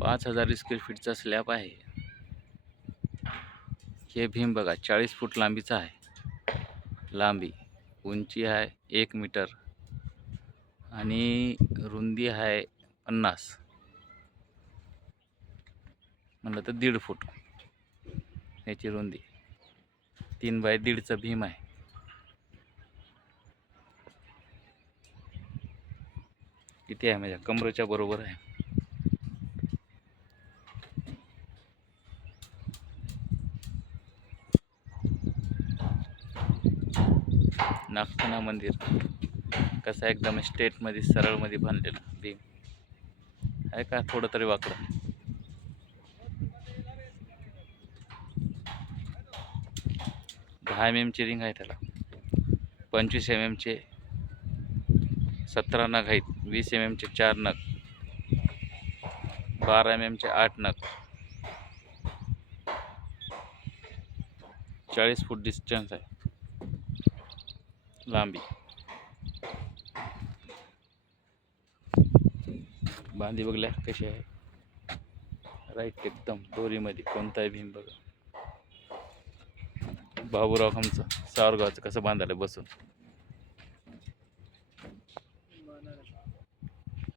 5000 square फीटचा slab आहे. हे भीम बघा 40 फूट लांबीचा आहे. लांबी, उंची आहे 1 मीटर आणि रुंदी आहे 50, म्हणलं तर 1.5 फूट याची रुंदी. 3 बाय 1.5चा भीम आहे. किती आहे माझ्या कमरेच्या बरोबर आहे. नागठाणा मंदिर कसं एकदम स्ट्रेटमध्ये सरळमध्ये बांधलेलं भीम आहे का, थोडं तरी वाकडं. 10 mm ची रिंग आहे त्याला. 25 mm चे 17 नग आहेत. 20 mm चे 4 नग, 12 mm चे 8 नग. 40 फूट डिस्टन्स आहे लांबी. बांधी बघल्या कशी आहे, राईट एकदम दोरीमध्ये. कोणताही भीम बघा. बाबूराव आमचं सावरगावचं कसं बांधायला बसून.